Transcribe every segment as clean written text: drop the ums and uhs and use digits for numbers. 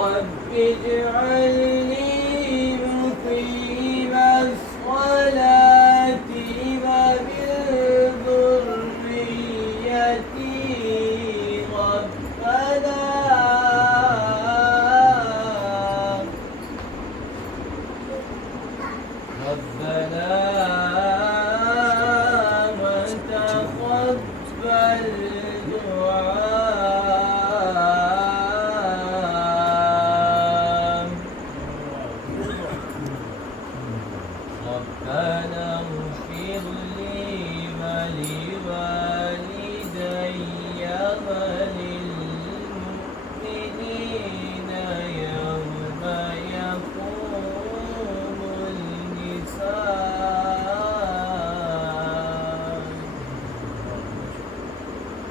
رب اجعلني مقيم الصلاة ومن ذريتي ربنا وتقبل دعاء ربنا اغفر لي ولوالدي وللمؤمنين يوم يقوم الحساب.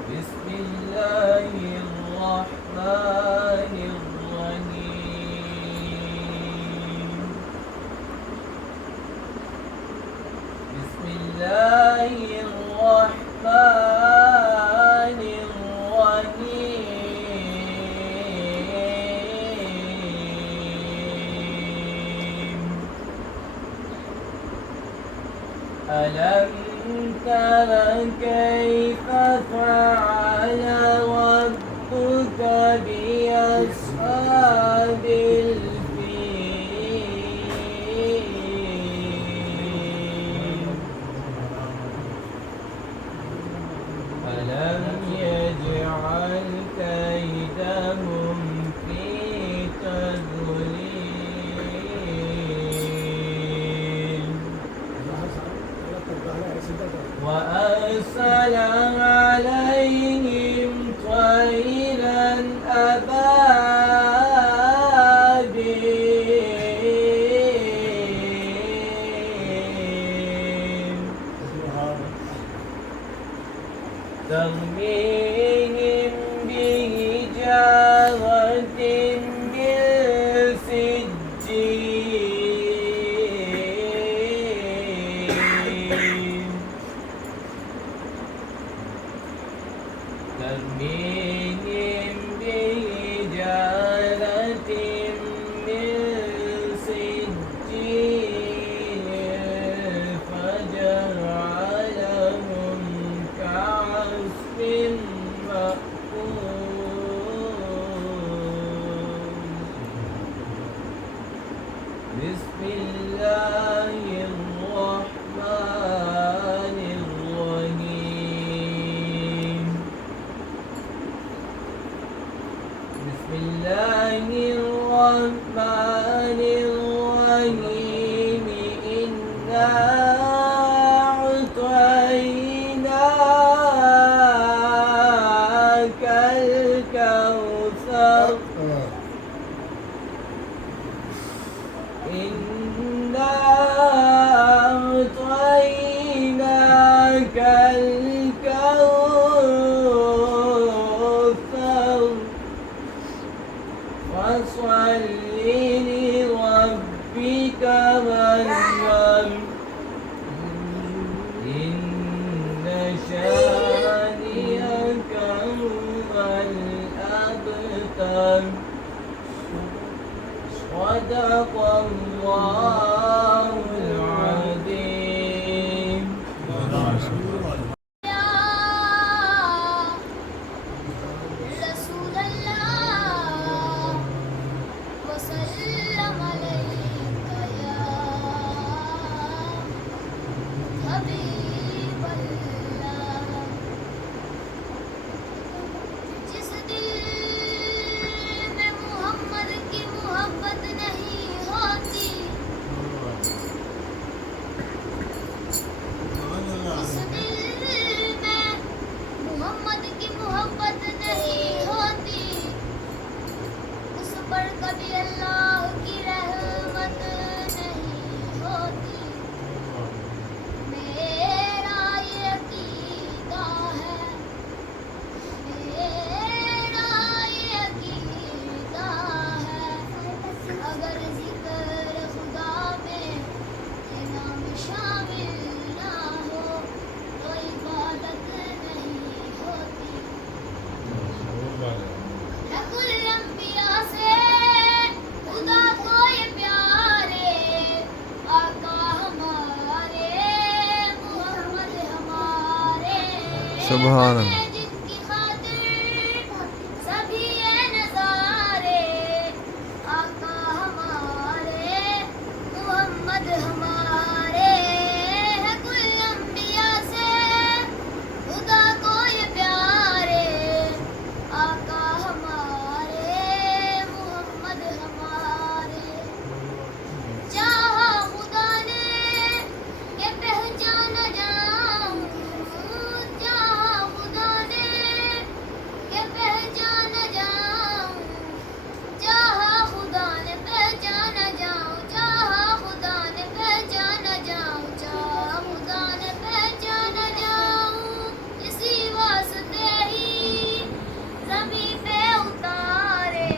بسم الله الرحمن الرحيم. بسم الله الرحمن الرحيم. ألم تر كيف فعل ربك بأصحاب الفيل؟ ألم يجعل كيدهم في تضليل وأرسل عليهم طيرا أبابيل ترميهم بحجارة من سجيل ترميهم بحجارة من سجيل فجعلهم كعصف مأكول. بسم الله الرحمن الرحيم. بسم الله الرحمن الرحيم. إنا أعطيناك الكوثر. إنا أعطيناك الكوثر فصل لربك وانحر إن شانئك هو الأبتر صدق الله العظيم. رسول اللہ وسلم علیک یا حبیب اللہ. جس دل میں محمد کی محبت نہیں ہوتی، جس دل میں محمد کی محبت نہیں ہوتی، اس پر کبھی اللہ کی رحمت نہیں ہوتی. میرا یہ عقیدہ ہے، میرا یہ عقیدہ ہے، اگر ذکر خدا میں یہ نام شامل نہ ہو تو عبادت نہیں ہوتی. ہے کل انبیاء سے خدا کو یہ پیارے، آقا ہمارے محمد ہمارے، سبحان اللہ. جن کی خاطر سبھی یہ نظارے، آقا ہمارے محمد ہمارے. ہے کل انبیاء سے خدا کو یہ پیارے، آقا ہمارے محمد ہمارے. چاہا خدا نے کہ پہچانا جاؤں، چاہا خدا نے کہ پہچانا جاؤں، چاہا خدا نے پہچانا جاؤں، چاہا خدا نے پہچانا جاؤں، چاہا خدا نے پہچانا جاؤں. اسی واسطے ہی زمین پہ اتارے،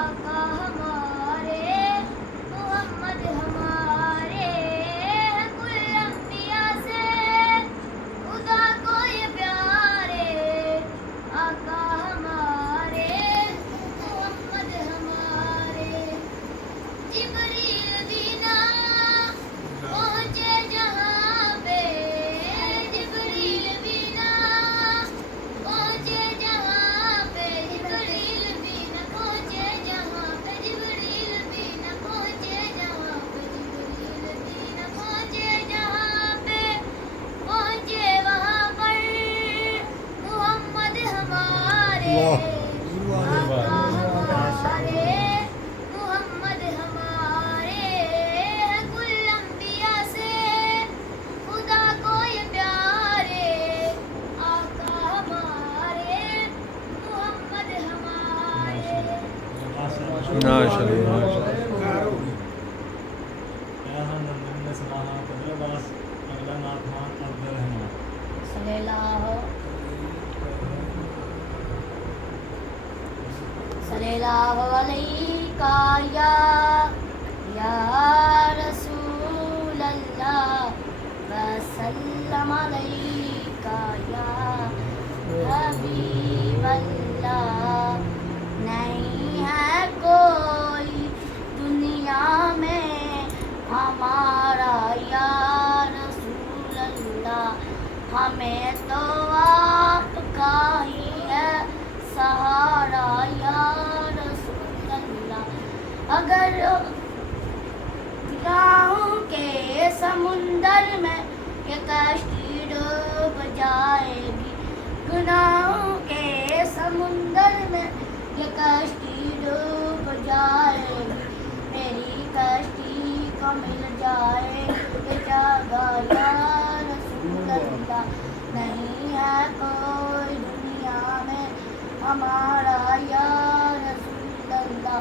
آقا ہمارے محمد ہمارے. کل انبیاء سے خدا کو یہ پیارے، آقا ہمارے محمد ہمارے. جبریل بھی نہ پہنچے جہاں پہ، جبریل بھی نہ پہنچے جہاں پہ، جبریل بھی نہ پہنچے جہاں پہ، جبریل بھی نہ پہنچے جہاں پہ، جبریل بھی نہ پہنچے جہاں پہ، پہنچے وہاں پر محمد ہمارے، آقا ہمارے محمد ہمارے. کل انبیاء سے خدا کو یہ پیارے، آقا ہمارے محمد ہمارے. ماشاءاللہ. صلی اللہ علیہ یا رسول اللہ وسلم علیک یا حبیب اللہ. نہیں ہے کوئی دنیا میں ہمارا یا رسول اللہ، ہمیں تو آپ کا ہی ہے سہارا یا رسول اللہ. اگر گناہوں کے سمندر میں یہ کشتی ڈوب جائے گی، گناہوں کے سمندر میں یہ کشتی ڈوب جائے گی، میری کشتی کو مل جائے یہ جگہ یا رسول اللہ. نہیں ہے کوئی دنیا میں ہمارا یا رسول اللہ.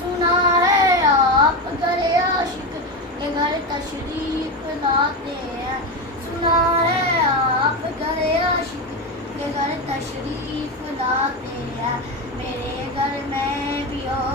سنا ہے آپ گر عاشق کے گھر تشریف لاتے ہیں، سنا ہے آپ گر عاشق کے گھر تشریف لاتے ہیں. میرے گھر میں بھی ہو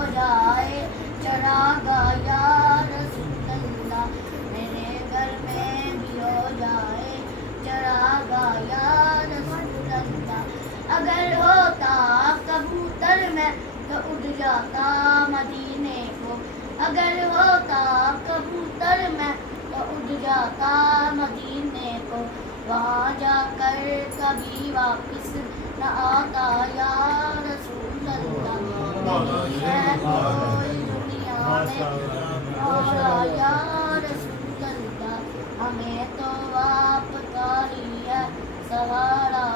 تو اڑ جاتا مدینے کو، اگر ہوتا کبوتر میں تو اڑ جاتا مدینے کو، وہاں جا کر کبھی واپس نہ آتا یا رسول اللہ، نہیں ہے کوئی دنیا میں مولا یا رسول اللہ، ہمیں تو آپ کا ہی ہے سہارا